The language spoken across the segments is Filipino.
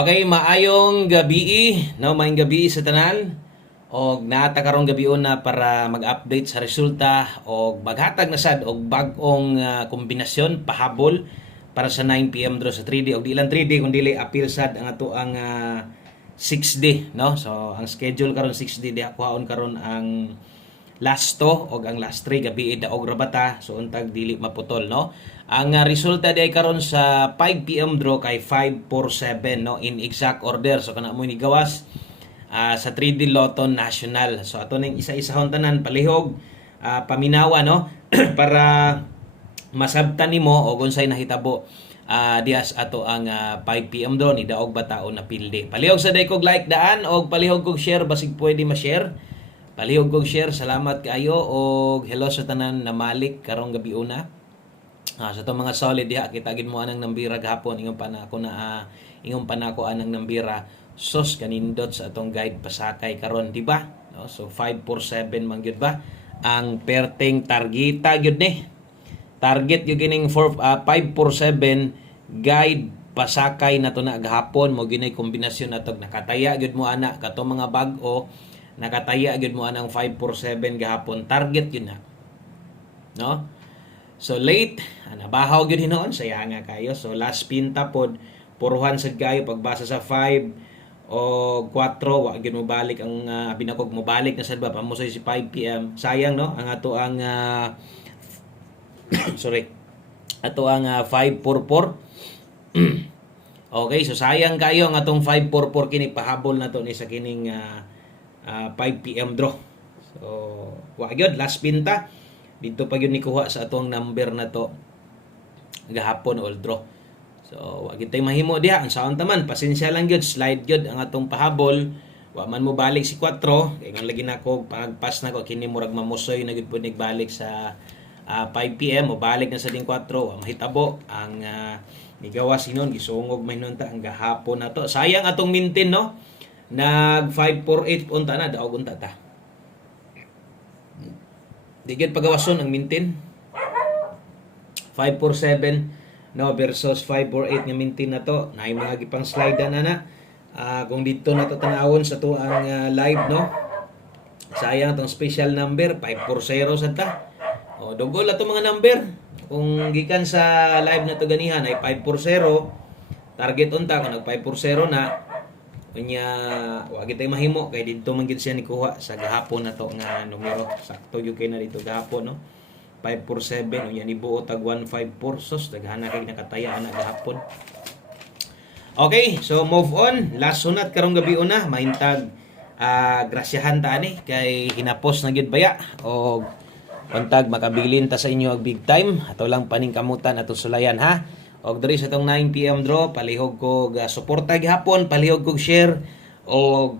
Okay, maayong gabi, no? Maayong gabi sa tanan. Og naata karong gabi na para mag-update sa resulta og maghatag na sad og bag-ong kombinasyon pahabol para sa 9 PM draw sa 3D og di lang 3D kundi appeal sad ang ato ang 6D, no? So ang schedule karon 6D di akuhaon karon ang last 2 og ang last 3 gabi daog rabata so untag dili maputol, no? Ang resulta di ay karon sa 5 PM draw kay 547, no, in exact order. So kana mo ni gawas sa 3D Lotto National. So ato ning isa-isahon tanan palihog paminawa, no, para masabtan nimo og unsay nahitabo dias ato ang 5 PM draw ni daog bataon na pilde. Palihog sa day kog like daan og palihog kog share basig pwede ma-share. Palihog kog share, salamat kaayo og hello sa tanan na malik karong gabi una. Sa itong mga solid diha, kita gid mo anang nambira gahapon, ingon pa na ako ingon pa na ako anang nambira sos kanindot sa atong guide pasakay karon, di ba? No? So 547 man gyud ba ang perting targeta gyud ni. Target gyud kining 547 guide pasakay nato na gahapon mo ginay kombinasyon natog nakataya gyud mo ana katong mga bag-o nakataya gyud mo anang 547 gahapon target yun na, no? So late nabahaw gyud hinoon saya nga kayo. So last pinta pod puruhan sad kayo pagbasa sa 5 o 4 wa gyud mo balik ang binakog mo balik na sad ba pamusoy si 5 PM. Sayang, no, ang ato ang sorry, ato ang 544. Okay, so sayang kayo ang atong 544 kini pahabol na to ni sa kining 5 PM draw. So wa gyud last pinta dito pa gyud ni kuha sa atong number na to gahapon all draw. So wa gyud tay mahimo diha ang saon taman pasensya lang gyud slide gyud ang atong pahabol wa man mo balik si 4 kay nga lagi nako pagpas na ko kini murag mamusoy na gyud pud balik sa 5 PM o balik na sa ding 4 wa mahitabo ang nigawas sinon gisungog mahinon ta ang gahapon na to. Sayang atong mintin, no, nag 548 unta na daog unta ta. Digid pagawason ang mintin 547, no, versus 548 nga mintin na to. Naay mga gipang slide na kung dito na to tanawon sa to ang live, no, sayang tong special number 540 sad ta. O dugol ato mga number kung gikan sa live na to ganihan ay 540 target unta kung nag 540 na kanya wa gid tay mahimo kay didto man gid siya ni kuha sa gahapon na to nga numero sakto gyud kay na dito gahapon, no, 547 unya ni buo tag 154 sos daghana kay nakataya ana gahapon. Okay, so move on. Last sunat karong gabi una mahintag grasyahan ta ani kay hinapos na gid baya og untag makabilin ta sa inyo og big time ato lang paningkamutan ato sulayan, ha. Og diri sa tong 9 PM draw palihog ko suporta gihapon, palihog kog share og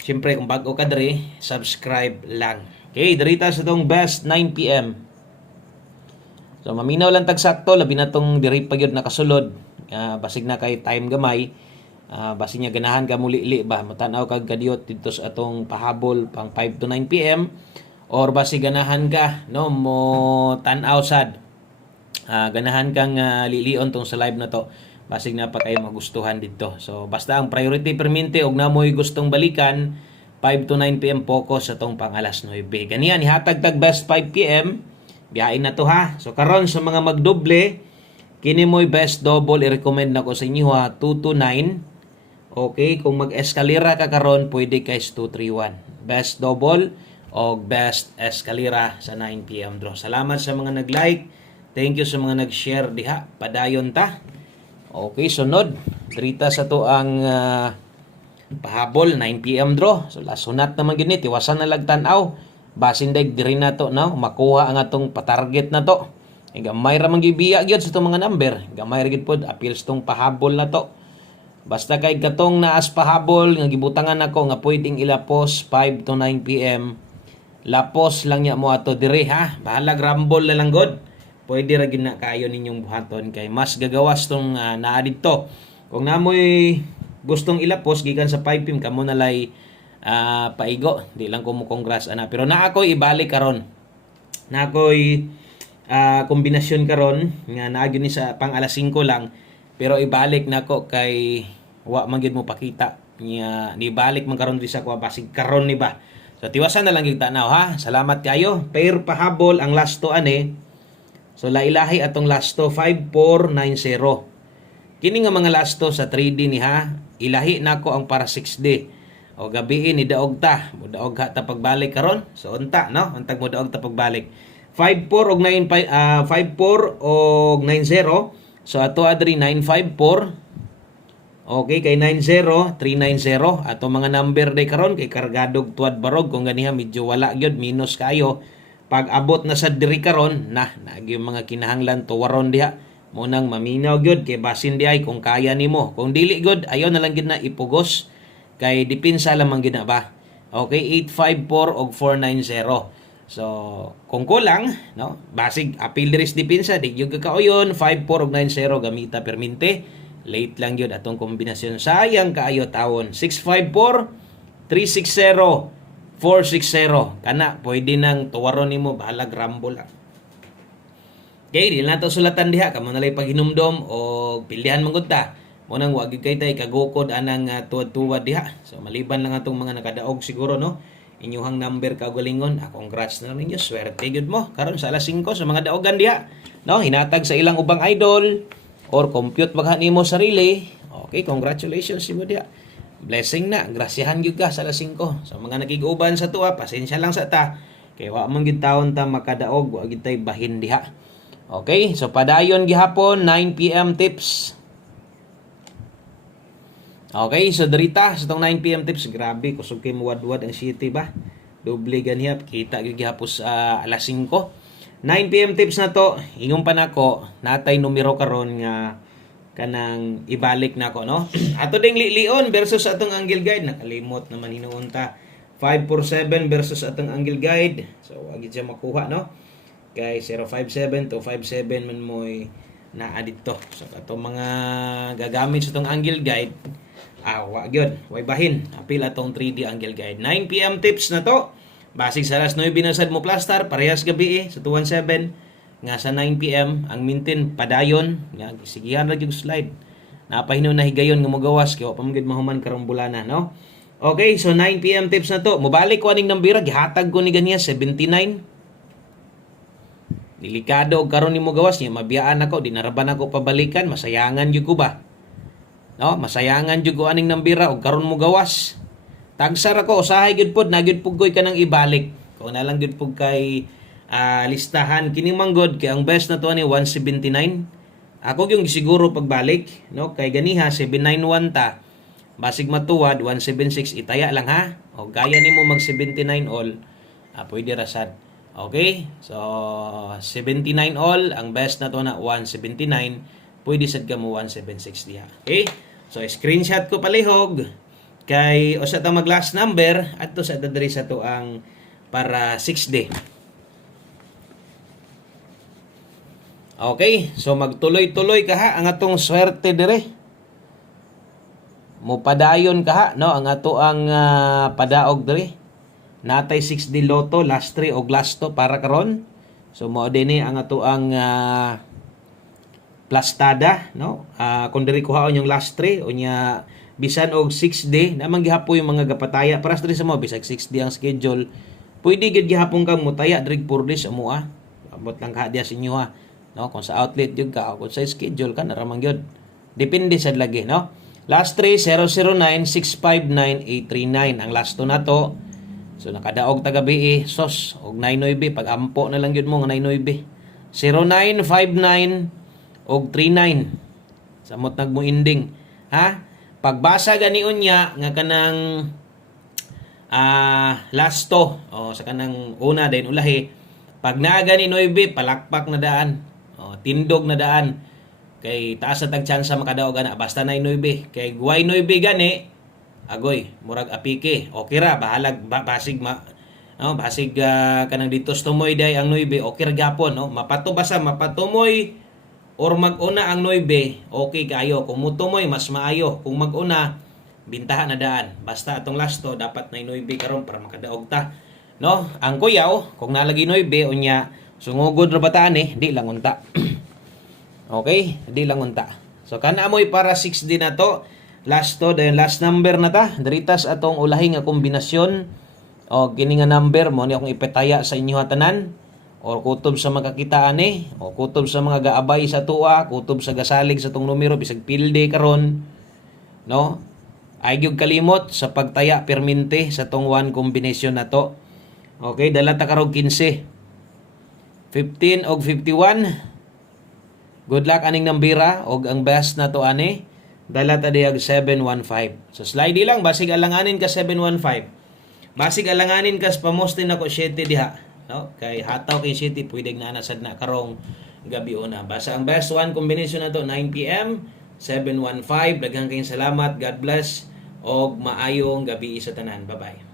syempre kung bago ka diri subscribe lang. Okay, diri ta sa tong best 9 PM. So maminaw lang tag sakto labi na tong diri pa gyud nakasulod, basig na kay time gamay, basig nya ganahan ka muli ba matanaw kag kadiyot dito sa atong pahabol pang 5 to 9 PM or basig ganahan ka, no, mo tan-aw sad. Ganahan kang lilion tong sa live na to basig na pa kayo magustuhan dito. So basta ang priority permente og namoy gustong balikan 5 to 9 PM focus sa tong pang alas 9. Ganiyan ihatag tag best 5 PM biyain na to, ha. So karon sa mga magdoble kini mo'y best double i-recommend nako sa inyo, ha, 2 to 9. Okay, kung mag-eskalera ka karon pwede kay 231 best double o best eskalera sa 9 PM draw. Salamat sa mga nag-like. Thank you sa mga nag-share diha. Padayon ta. Okay, sunod. Drita sa to ang pahabol 9 PM draw. So last sunat naman gini tiwasan na lagtan-aw. Basin dag diri na to, no, makuha ang atong patarget na to. Gamay ra man gibiya gyud sa tong mga number. Gamay ra gyud pod appeals tong pahabol na to. Basta kay katong naas pahabol nga gibutangan nako nga pwedeng ilapos 5 to 9 PM. Lapos lang niya mo ato diri, ha. Bahalag rumble na lang god. Pwede ra gyud na kayo ninyong buhaton kay mas gagawas tong naa didto. Kung namoy gustong ilapos gikan sa 5 PM kamo nalay paigo, di lang ko mo congrats ana. Pero naa koy ibalik karon. Na koy kombinasyon karon nga naa gyud ni sa pang alas 5 lang pero ibalik nako kay wa man gyud mo pakita niya ni balik man karon sa kuha basig karon ni ba. So tiwasan na lang gyud tanaw ha. Salamat kayo. Pair pahabol ang last to ani. So lailahi atong last to 5490. Kini nga mga last to sa 3D ni ha. Ilahi nako ang para 6D. O gabiin ni daog ta. Mudaog ha ta pagbalik karon. So unta no, untag mudaog ta pagbalik. 54 og 54 og 90. So ato adri 954. Okay, kay 90, 390. Ato mga number day karon kay kargadog tuad barog. Kung ganiha medyo wala gyud minus kayo. Pag abot na sa diri karon, nagi mga kinahanglan tuwaron diha. Munang maminaw gyud kay basin di ay kung kaya nimo. Kung dili gyud ayaw na lang gyud na ipugos kay dipinsa lamang gyud na ba. Okay, 854 og 490. So, kung kulang, no, basig apil diri dipinsa di gyud kauyon 54 og 90 gamita perminte. Late lang yun atong kombinasyon. Sayang kaayo tawon. 654 360 460. Kana pwede nang tuwaron nimo bahala grumble lang. Okay, di na to sulatan diha kamo nalay paghinumdom o pildihan man gud ta. Mo nang wa gyud kay tay kagukod anang tuwad-tuwad diha. So maliban lang atong mga nakadaog siguro no. Inyuhang number kaugalingon. Congrats na ninyo. Swerte gyud mo karon sa alas 5 sa mga daogan diha. No, hinatag sa ilang ubang idol or compute magha nimo sarili. Okay, congratulations si mo diha. Blessing na, grasyahan gyud ka sa alas 5. So mga nakig-uban sa tuwa, pasensya lang sa ta. Kay wa man gyud taon ta makadaog, wa gyud tay bahin diha. Okay, so padayon gihapon 9 PM tips. Okay, so derita sa tong 9 PM tips, grabe kusog kay muwad-wad ang city ba. Doble ganiya kita gyud gihapon sa alas 5. 9 PM tips na to, ingon pa nako, natay numero karon nga kanang ibalik nako no. Ato ding lion versus atong angle guide, nakalimot naman hinuon ta. 547 versus atong angle guide. So wag siya makuha no. Kay 057 to 57 man moy naa dito. So atong mga gagamit sa atong angle guide, wag gyud, way bahin. Apil atong 3D angle guide. 9 PM tips na to. Basig sa alas 9 binasad mo plastar, parehas gabi sa 217 nga sa 9 PM ang mintin padayon nga sigihan ra gyud slide. Napahinon na higayon nga mogawas kay wa pa magid mahuman karong bulana no. Okay, so 9 PM tips na to. Mobalik ko aning nambira gihatag ko ni ganiya 79. Delikado og karon nimo gawas niya mabiyaan ako, di naraban ako pabalikan, masayangan jud ko ba. No, masayangan jud ko aning nambira og karon mo gawas. Tagsar ako, usahay gyud pod, nagyud puggoy ka nang ibalik. Kung na lang gyud pug kay listahan kini manggod kay ang best na to ni 179. Ako yung siguro pagbalik, no? Kay ganiha 791 ta. Basig matuwad 176 itaya lang ha. O gaya nimo mag 79 all, pwede rasad. Okay? So 79 all, ang best na to na 179. Pwede sad ka mo 176 diha. Okay? So screenshot ko palihog. Kay o sa ta mag last number adto sa dadri sa to ang para 6D. Okay, so magtuloy-tuloy ka ha ang atong swerte dire. Mo padayon ka ha no ang ato ang padaog dire. Natay 6D Lotto last 3 og last to para karon. So mao dinhi ang ato ang plastada no. Kung diri kuhaon yung last 3 unya bisan og 6D namang gihapo yung mga gapataya para sa sa mo bisag 6D ang schedule pwede gid gihapon kang mutaya drig 4 days amo abot lang ka diya sa inyo ha no kung sa outlet jud ka kung sa schedule ka naramang gyud depende sad lagi no. Last 3 009 659 839 ang last to nato. So nakadaog tagabi sos og 99 pag ampo na lang gyud mo nga 99 0959 og 39 samot nagmo ending ha. Pagbasa gani unya nga kanang last to sa kanang una din ulahi pag naa gani 9 palakpak na daan tindog na daan kay taas na tag chance makadaog ana basta na 9 kay guway 9 gani agoy murag apike okay ra bahalag basig basig kanang dito tumoy day ang 9 okay ra gyapon no mapato basta mapatumoy or mag-una ang 9, okay kayo. Kung mutumoy, mas maayo. Kung mag-una, bintahan na daan. Basta atong last to, dapat na 9 karon para makadaog ta. No? Ang kuyaw, kung nalagi 9, unya, sungugod ra bataan di lang unta. Okay? Di lang unta. So, kana mo'y para 6D na to. Last to, dayon last number na ta. Diritas atong ulahi nga kombinasyon o kini nga number mo ni akong ipetaya sa inyo tanan o kutob sa makakita ani o kutob sa mga gaabay sa tuwa, kutob sa gasalig sa tong numero bisag pilde karon, no? Ay gyud kalimot sa pagtaya permente sa tong one combination na to. Okay, dala ta karog 15. 15 og 51. Good luck aning nambira og ang best na to ani dala ta diag 715. So slide lang basig alanganin ka 715. Basig alanganin ka pamustin nako 7 diha, no? Kay hataw kay 7 pwede na nasad na karong gabi una. Basta ang best one combination na to 9 PM 715. Daghang kayong salamat. God bless og maayong gabi sa tanan. Bye-bye.